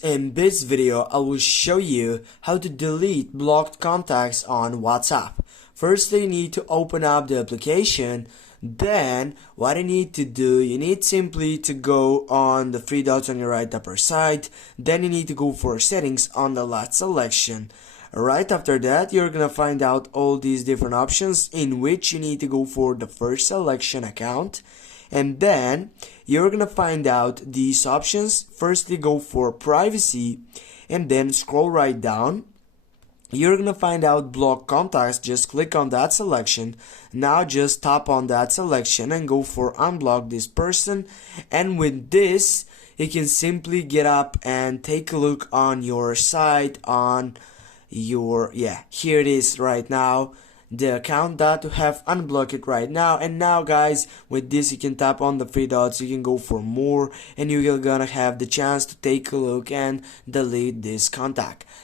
In this video, I will show you how to delete blocked contacts on WhatsApp. First, you need to open up the application. Then, what you need to do, you need simply to go on the three dots on your right upper side. Then you need to go for settings on the last selection. Right after that, you're gonna find out all these different options in which you need to go for the first selection account. And then you're gonna find out these options. Firstly, go for privacy and then scroll right down. You're gonna find out block contacts. Just click on that selection. Now just tap on that selection and go for unblock this person. And with this, you can simply get up and take a look on your site on your here it is right now, the account that you have unblocked it right now. And now guys, with this you can tap on the three dots, you can go for more, and you're gonna have the chance to take a look and delete this contact.